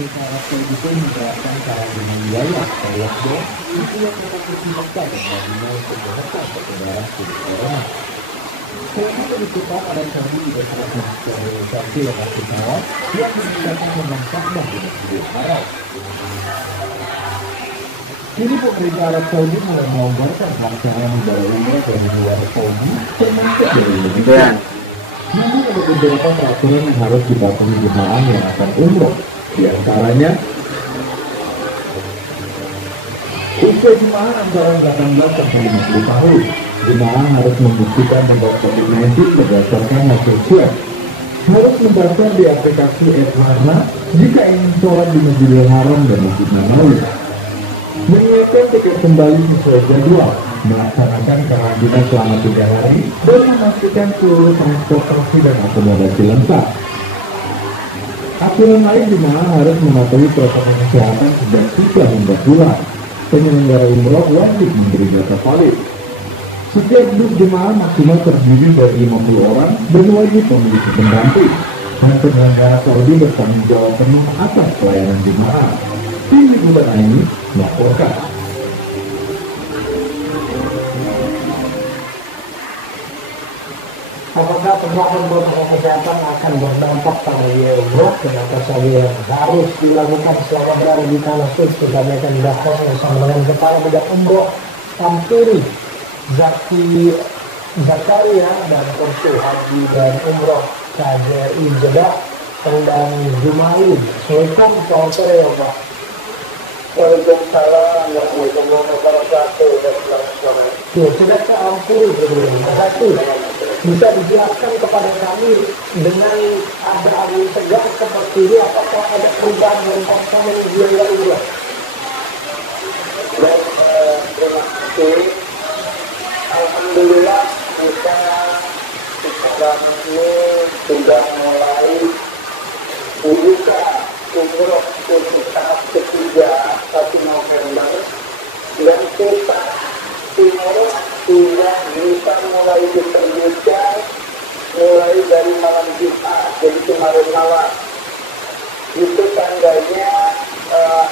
Merdeka Arab Saudi pun menerapkan karantina wilayah alias BOM itu yang dapat disebabkan terjadinya untuk menekan persebaran virus corona. Selama penutupan Arab Saudi juga telah mensterilisasi lokasi kawat yang digunakan memang Ka'bah di Masjidil Haram. Kini pemerintah Arab Saudi mulai melonggarkan pelaksanaan ibadah umrah dari luar Saudi termasuk dari Indonesia. Namun ada beberapa peraturan yang harus dipatuhi jemaah yang akan umroh. Di antaranya, usia jemaah antara 18 sampai 50 tahun. Jemaah harus membuktikan membawa COVID-19 berdasarkan hasil swab. Harus mendaftar di aplikasi Warna jika ingin sholat di Masjidil Haram dan Masjid Nabawi. Menyiapkan tiket kembali sesuai jadwal, melaksanakan karantina selama 3 hari, dan memastikan seluruh transportasi dan akomodasi lengkap. Aturan lain jemaah harus mematuhi protokol kesehatan sejak 3 hingga pulang. Penyelenggara umroh wajib memberi data valid. Setiap bus jemaah maksimal terdiri dari 50 orang dan wajib memiliki pendamping. Dan penyelenggara Saudi bertanggung jawab penuh atas pelayanan jemaah. Tim Liputan ini melaporkan. Apakah penerapan protokol kesehatan akan berdampak pada biaya umroh dan apa saja yang harus dilakukan selama berada di tanah suci? Kami akan didapatkan bersama dengan Kepala Bidang Umroh Tampiri Zaki Zakaria dan Konsul Haji dan Umroh KJRI Jeddah Endang Jumail. Assalamualaikum, selamat sore ya Pak. Waalaikumsalam warahmatullahi wabarakatuh. Ya, sudah saya ampuni terima kasih. Bisa dijelaskan kepada kami dengan ada angin segar seperti ini, apakah ada perubahan dalam komponen biaya umroh? Baik, terima kasih. Alhamdulillah kita sekarang ini sudah mulai membuka umroh untuk tahap ketiga 1 November dan kita umroh sudah bisa mulai diterbitkan mulai dari malam Jumat, jadi kemarin malam. Itu tandanya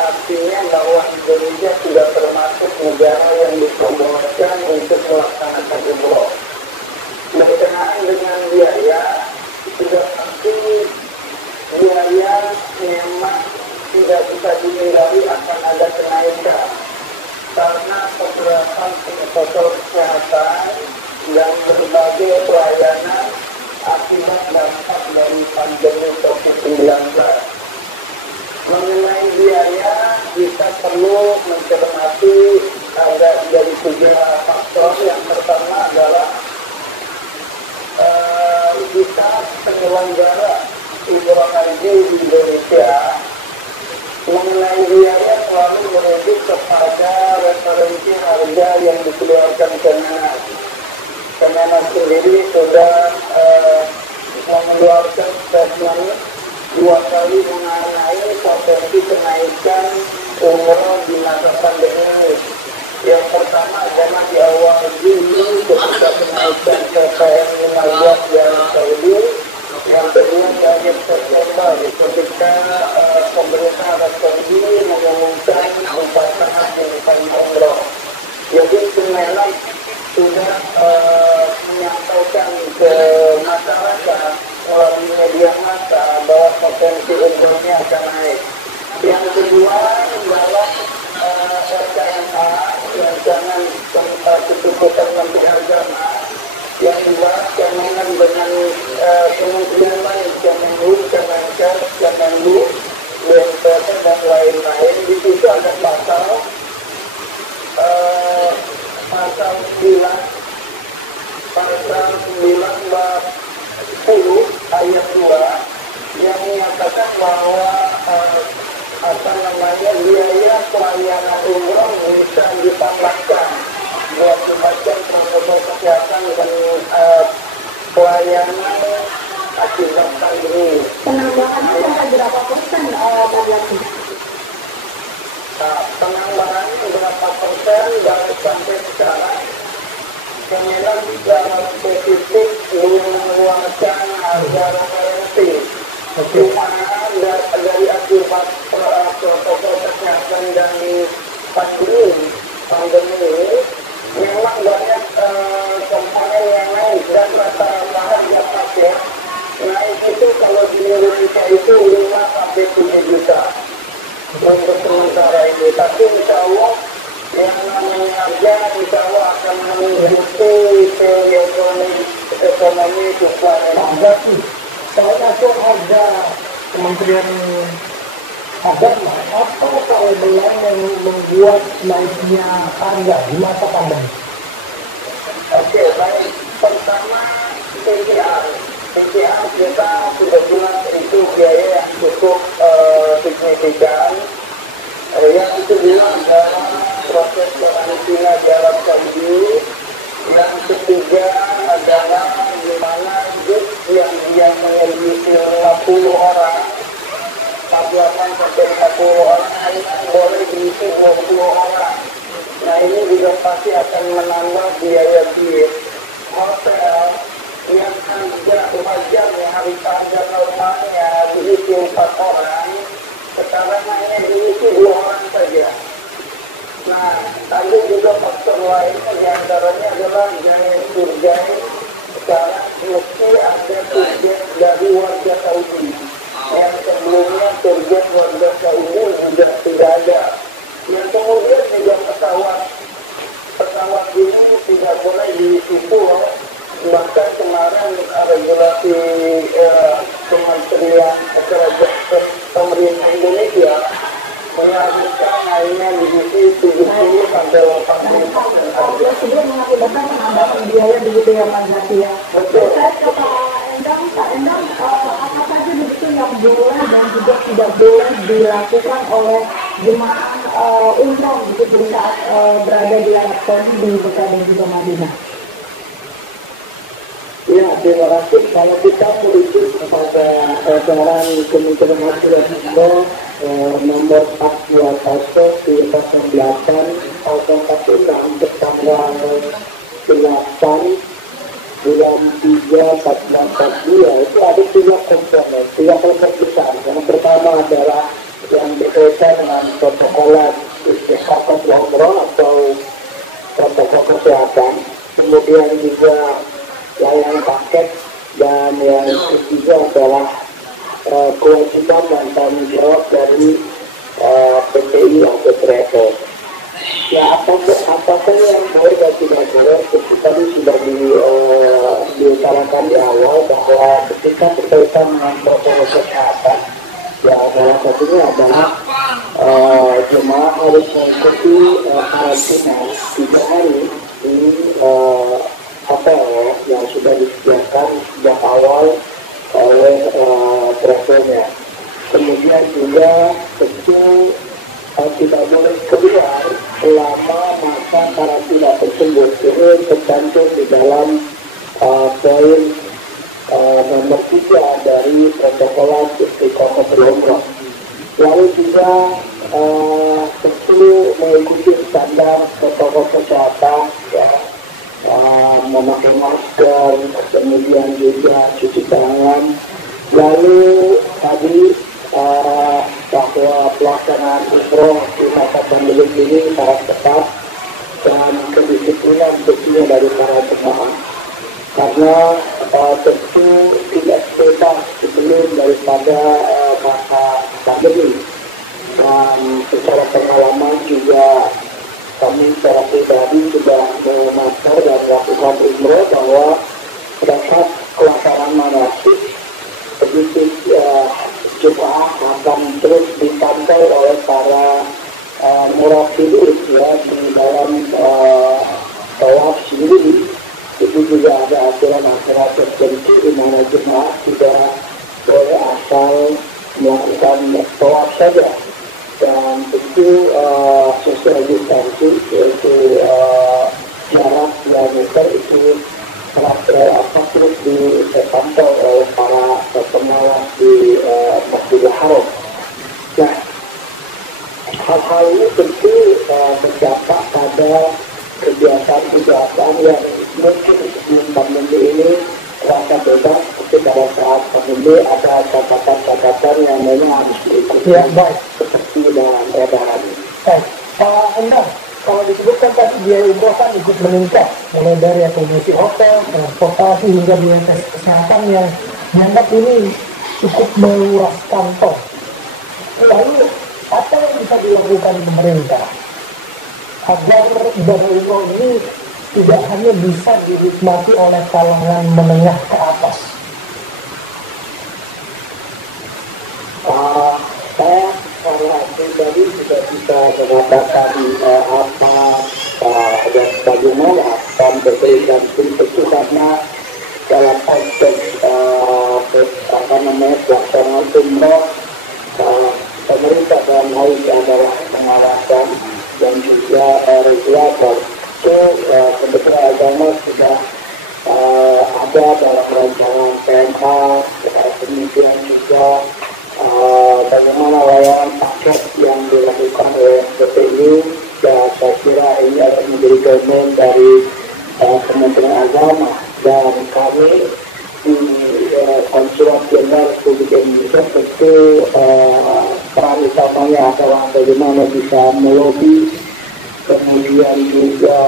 artinya bahwa Indonesia sudah termasuk negara yang diperbolehkan untuk melaksanakan umroh. Berkenaan dengan biaya, sudah pasti biaya memang tidak bisa dihindari akan ada kenaikan karena penerapan protokol kesehatan dan berbagai pelayanan akibat dampak dari pandemi COVID-19. Mengenai biaya, kita perlu mencermati ada dari 3 faktor. Yang pertama adalah kita penyelenggara umroh haji di Indonesia mengenai biaya selalu merujuk kepada referensi harga yang dikeluarkan Kemenak. Kemenak sendiri sudah mengeluarkan statement 2 kali mengenai potensi kenaikan umroh di masa pandemi. Yang pertama adalah di awal Juli ketika kenaikan PPN 15 di Arab Saudi. Yang kedua di akhir September ketika pemerintah Arab Saudi mengumumkan 4 tahap yang umroh. Jadi Kemenak sudah menyampaikan ke masyarakat melalui media massa bahwa potensi umrohnya akan naik. Yang kedua adalah RKMA, rancangan keputusan Menteri Agama yang dibahas Kemenak dengan kementerian lain, Kemenhub, Kemenkes, Kemenlu, BNPB dan lain-lain. Di situ ada pasal 9 bab 10 ayat 2 yang menyatakan bahwa biaya pelayanan umroh bisa ditambahkan buat membaca protokol kesehatan dan pelayanan akibat pandemi. Penambahannya sampai berapa persen Penambahannya berapa persen dan sampai sekarang Kemenak secara spesifik belum mengeluarkan harga referensi. Cuma dari akibat protokol kesehatan dan pandemi ini memang banyak komponen yang naik dan rata-rata harga paket naik itu kalau di Indonesia itu 5 sampai 7 juta untuk sementara ini. Tapi insya Allah yang namanya harga insya Allah akan mengikuti ekonomi supply. Kalau itu harga Kementerian Agama, apa keunggulan yang membuat naiknya harga di masa pandemi? Oke, baik. Pertama, PCR. PCR kita sudah jelas itu biaya yang cukup signifikan. Yang kedua adalah proses karantina dalam Saudi. Yang ketiga adalah di mana grup yang dia memiliki 50 orang, 48 sampai 40 orang hanya boleh diisi 20 orang. Nah ini juga pasti akan menambah biaya biaya hotel yang harga wajarnya harga normalnya diisi 4 orang, sekarang hanya diisi 2 orang saja. Nah, tadi juga faktor lainnya diantaranya adalah gaya surgai. Sekarang mesti ada surgai dari warga Saudi. Yang sebelumnya surgai warga Saudi juga tidak ada. Yang kemudian juga pesawat ini tidak boleh diisi full. Bahkan kemarin regulasi Kementerian Pemerintah Indonesia menyarankan hanya diisi 70 sampai 80%. Kalau sebelum mengakibatkan penambahan biaya begitu ya Mas Zaki ya. Saya ke Pak Endang, apa saja begitu yang boleh dan juga tidak boleh dilakukan oleh jemaah umroh begitu di saat berada di Arab Saudi di Mekah dan juga Madinah? Ya, terima kasih. Kalau kita merujuk kepada edaran Kementerian Haji dan Umroh nomor 421 di 08 046 tanggal 8 bulan 3 1442 itu ada 3 komponen, 3 kelompok besar. Yang pertama adalah yang berkaitan dengan protokolan istiqamah umroh atau protokol kesehatan, kemudian juga layanan paket, dan yang ketiga adalah kewajiban dan tanggung jawab dari PTI atau travel. Ya, apakah yang boleh dan tidak boleh, seperti tadi sudah diutarakan di awal bahwa ketika berkaitan dengan protokol kesehatan, ya salah satunya adalah jemaah harus mengikuti karantina 3 hari di hotel yang sudah disediakan sejak awal oleh travelnya. Kemudian juga tentu tidak boleh keluar selama masa karantina tersebut. Ini tercantum di dalam poin nomor 3 dari protokol istiqomah umroh. Lalu juga tentu mengikuti standar protokol kesehatan, ya, memakai masker, kemudian juga cuci tangan. Lalu tadi bahwa pelaksanaan umroh di masa pandemi ini sangat ketat dan kedisiplinan tentunya dari para jemaah, karena tentu tidak bebas sebelum daripada masa pandemi. Dan secara pengalaman juga kami secara pribadi sudah memaster dan melakukan umroh bahwa pada saat pelaksanaan manasik sedikit jemaah akan terus dipantau oleh para murabbiun, ya, di dalam tawaf sendiri. Itu juga ada aturan-aturan tertentu di mana jemaah tidak boleh asal melakukan tawaf saja, dan tentu social distancing, yaitu jarak 2 meter itu terus dipantau oleh para pengawas di Masjidil Haram. Nah, hal-hal ini tentu berdampak pada kegiatan-kegiatan yang mungkin sebelum pandemi ini terasa bebas, tapi pada saat tahapan ini ada catatan-catatan yang memang harus diikuti. Ya, baik. Seperti dalam edaran. Baik, Pak Endang, kalau disebutkan tadi biaya umroh kan ikut meningkat, mulai dari akomodasi hotel, transportasi hingga biaya tes kesehatan yang dianggap ini cukup menguras kantong. Lalu apa yang bisa dilakukan pemerintah agar ibadah umroh ini tidak hanya bisa dinikmati oleh kalangan menengah ke atas? Saya secara pribadi tidak bisa mengatakan dan bagaimana akan berberikan itu karena dalam konteks pelaksanaan umroh pemerintah dalam hal ini adalah pengawasan dan juga regulator. Itu Kementerian Agama sudah ada dalam rancangan PMA, kemudian juga bagaimana layanan paket yang dilakukan oleh BPI, dan saya kira ini akan menjadi domain dari Kementerian Agama, dan kami di Konsulat Jenderal Republik Indonesia tentu peran utamanya adalah bagaimana bisa melobi, kemudian juga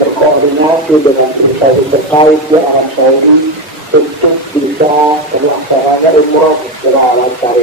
berkoordinasi dengan instansi terkait di Arab Saudi untuk bisa melaksanakan umroh secara lancar.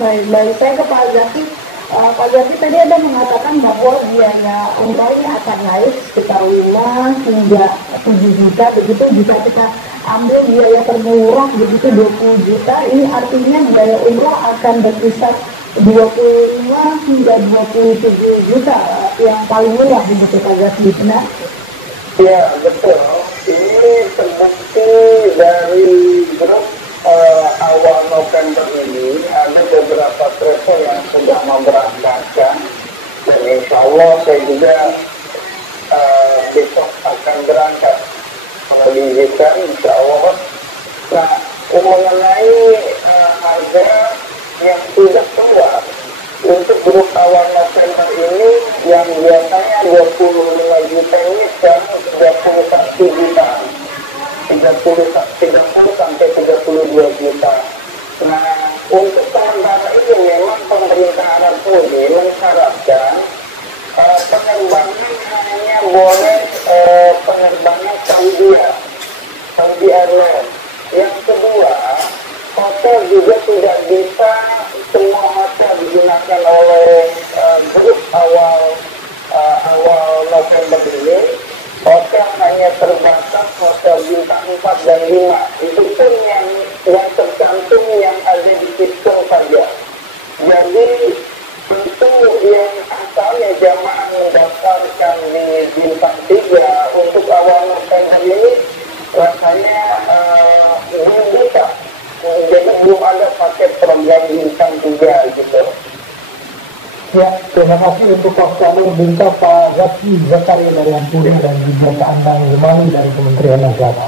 Baik, saya ke Pak Zaki. Pak Zaki tadi ada mengatakan bahwa biaya umroh ini akan naik sekitar 5 hingga 7 juta, begitu jika kita ambil biaya termurah begitu 20 juta, ini artinya biaya umroh akan berkisar 25 hingga 27 juta yang paling murah begitu Pak Zaki, benar? Ya, betul. Ini terbukti dari grup awal November ini ada beberapa travel yang sudah memberangkatkan, dan insya Allah saya juga besok akan berangkat kalau diizinkan, insya Allah. Nah, mengenai harga yang sudah keluar untuk grup awal November ini yang biasanya 25 juta ini sekarang 31 juta, 30 sampai 32 juta. Nah, untuk sementara ini memang pemerintah Arab Saudi mensyaratkan penerbangan hanya boleh penerbangan Saudi Airlines. Yang kedua, hotel juga tidak bisa semua hotel digunakan oleh grup awal November ini. Hotel hanya terbatas hotel bintang 4 dan 5. Itu pun yang tercantum yang ada di sistem saja. Jadi tentu yang asalnya jamaah mendaftarkan di bintang 3 untuk awal November ini rasanya belum bisa. Jadi belum ada paket program bintang 3 gitu. Ya, terima kasih untuk waktu berbincang Pak Zaki Zakaria dari Ampuri dan juga Pak Andang Gemali dari Kementerian Agama.